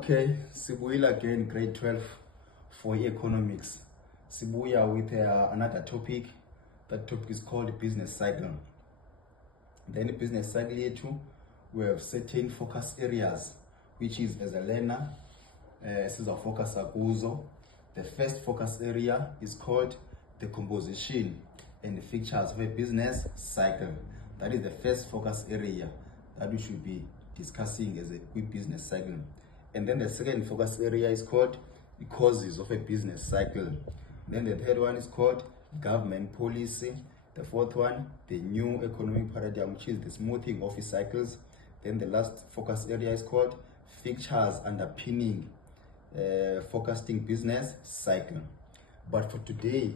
Okay, Sibuya again, grade 12 for economics. Sibuya with another topic. That topic is called business cycle. Then the business cycle here too, we have certain focus areas, which is as a learner, this is a focus akuzo. The first focus area is called the composition and the features of a business cycle. That is the first focus area that we should be discussing as a quick business cycle. And then the second focus area is called the causes of a business cycle. Then the third one is called government policy. The fourth one, the new economic paradigm, which is the smoothing of cycles. Then the last focus area is called features underpinning forecasting business cycle. But for today,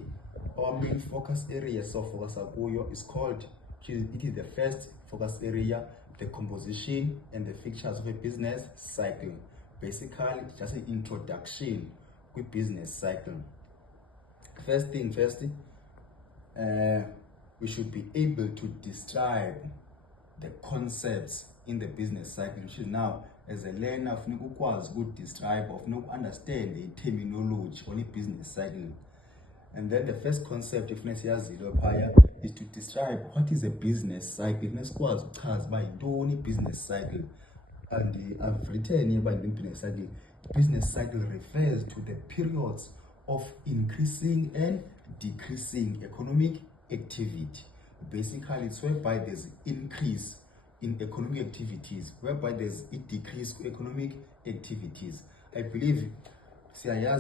our main focus area focus akuyo is called, it is the first focus area, the composition and the features of a business cycle. Basically, it's just an introduction with business cycle. First thing first, we should be able to describe the concepts in the business cycle, which is now, as a learner, would describe or understand the terminology on a business cycle. And then the first concept of is to describe what is a business cycle. Business cycle. And I've written here by the business cycle. Business cycle refers to the periods of increasing and decreasing economic activity. Basically, it's whereby there's increase in economic activities, whereby there's a decrease in economic activities. I believe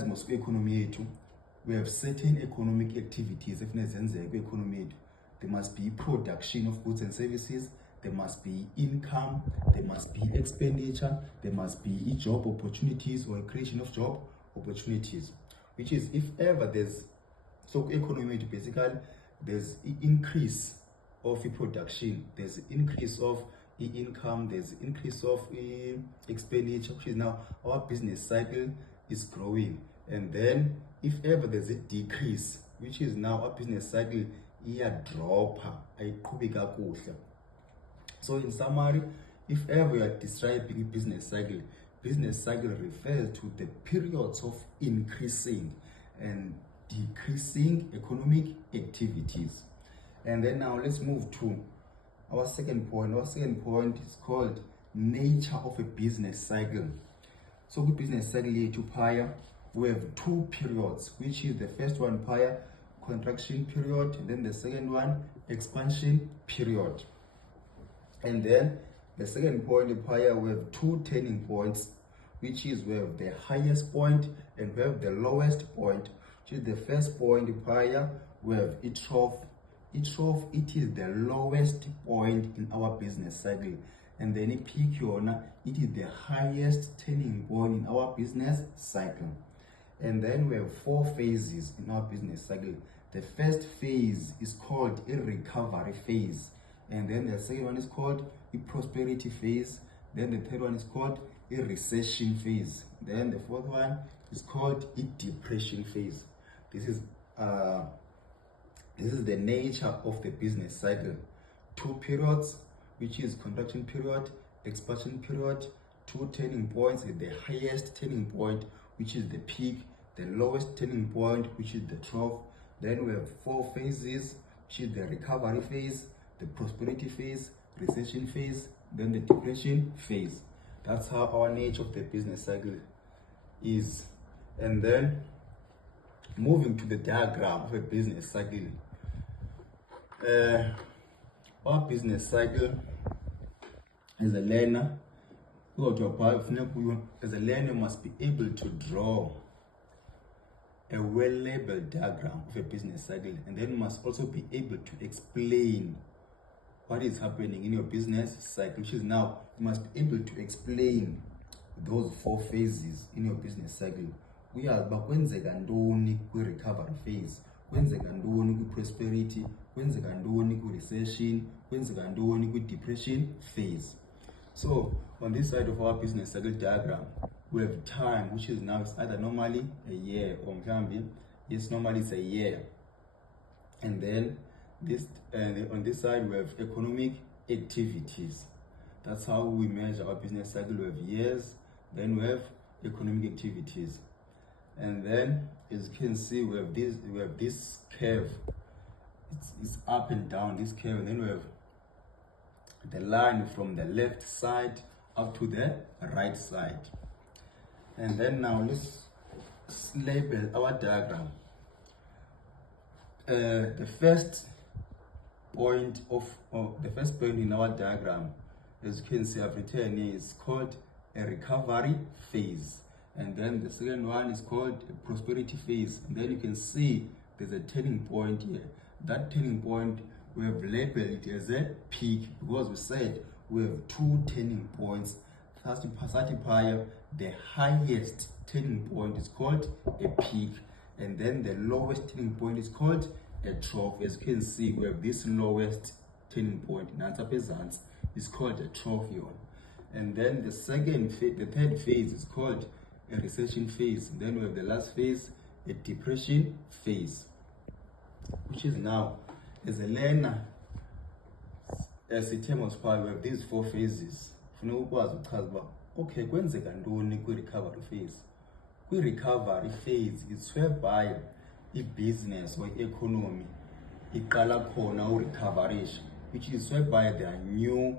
most economy we have certain economic activities. There must be production of goods and services, there must be income, there must be expenditure, there must be job opportunities or creation of job opportunities. Which is, if ever there's economy, basically there's increase of production, there's increase of income, there's increase of expenditure, which is now our business cycle is growing. And then if ever there's a decrease, which is now our business cycle drop. So in summary, if ever we are describing business cycle refers to the periods of increasing and decreasing economic activities. And then now let's move to our second point. Our second point is called nature of a business cycle. So with business cycle here to prior, we have two periods, which is the first one prior contraction period, and then the second one expansion period. And then the second point prior, we have two turning points, which is we have the highest point and we have the lowest point. Which is the first point prior, we have it trough. It is the lowest point in our business cycle. And then it peak it is the highest turning point in our business cycle. And then we have four phases in our business cycle. The first phase is called a recovery phase. And then the second one is called a prosperity phase. Then the third one is called a recession phase. Then the fourth one is called a depression phase. This is the nature of the business cycle. Two periods, which is contraction period, expansion period, two turning points, the highest turning point, which is the peak, the lowest turning point, which is the trough. Then we have four phases, which is the recovery phase, the prosperity phase, recession phase, then the depression phase. That's how our nature of the business cycle is. And then moving to the diagram of a business cycle. Our business cycle, as a learner, you must be able to draw a well-labeled diagram of a business cycle, and then you must also be able to explain what is happening in your business cycle, which is now you must be able to explain those four phases in your business cycle. We are kwenzeka ntoni kwi-recovery phase, kwenzeka ntoni kwi-prosperity, kwenzeka ntoni kwi-recession, kwenzeka ntoni kwi-depression phase. So on this side of our business cycle diagram, we have time, which is now it's either normally a year or yes, normally it's a year. And then this on this side we have economic activities. That's how we measure our business cycle. We have years, then we have economic activities. And then, as you can see, we have this curve. It's up and down, this curve, and then we have the line from the left side up to the right side. And then now let's label our diagram. The first point in our diagram, as you can see, I've written here, is called a recovery phase. And then the second one is called a prosperity phase. And then you can see there's a turning point here. That turning point, we have labeled it as a peak, because we said we have two turning points. The highest turning point is called a peak, and then the lowest turning point is called a trough. As you can see, we have this lowest turning point, is called a trough. And then the third phase is called a recession phase. And then we have the last phase, a depression phase, which is now, as a learner, as a term of we have these four phases. Okay, kwenzeka ntoni kwi-recovery phase? Kwi-recovery phase, it's whereby i-business or economy iqala khona urecoverisha, which is whereby there are new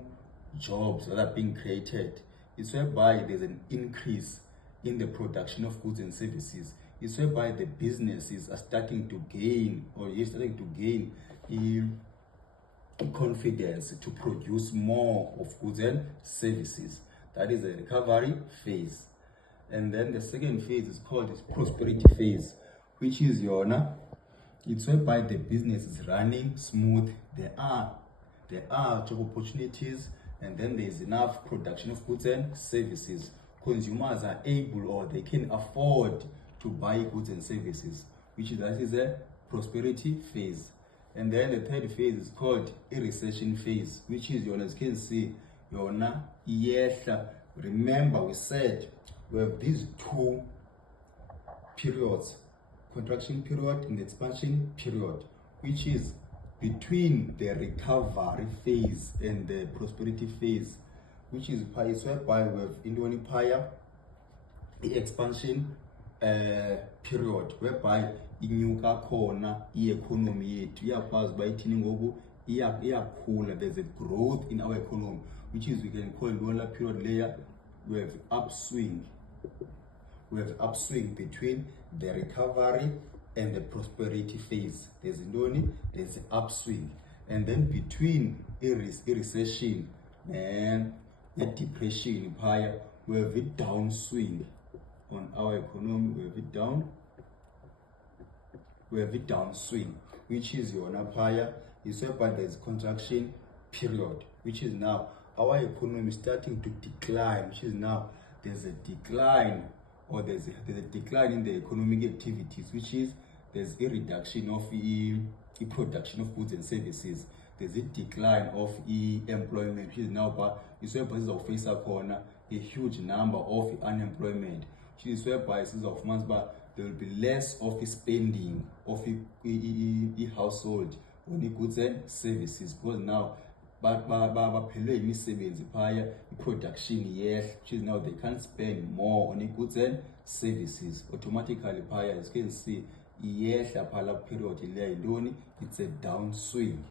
jobs that are being created. It's whereby there's an increase in the production of goods and services. It's whereby the businesses are starting to gain, or is starting to gain confidence to produce more of goods and services. That is a recovery phase. And then the second phase is called this prosperity phase, which is it's whereby the business is running smooth. There are job opportunities, and then there is enough production of goods and services. Consumers are able, or they can afford to buy goods and services, that is a prosperity phase. And then the third phase is called a recession phase, which is, as you can see, remember we said we have these two periods, contraction period and the expansion period, which is between the recovery phase and the prosperity phase, which is whereby we have the expansion period, whereby inyuka khona i-economy yethu iyakwazi uba ithini ngoku iyakhula. There's a growth in our economy, which is, we can call it period layer. We have upswing between the recovery and the prosperity phase. There's an upswing, and then between a recession and a depression, we have a downswing on our economy. We have a downswing, which is is whereby there's contraction period, which is now our economy is starting to decline, which is now there's a decline, or there's a decline in the economic activities, which is there's a reduction of the production of goods and services. There's a decline of employment, which is now is whereby this is face a huge number of unemployment, which is whereby of months, but there will be less of spending of the household on the goods and services, because now baphelwe imisebenzi phaya, production which is now they can't spend more on the goods and services. Automatically phaya, as you can see, iyehla phala period leyo, it's a downswing.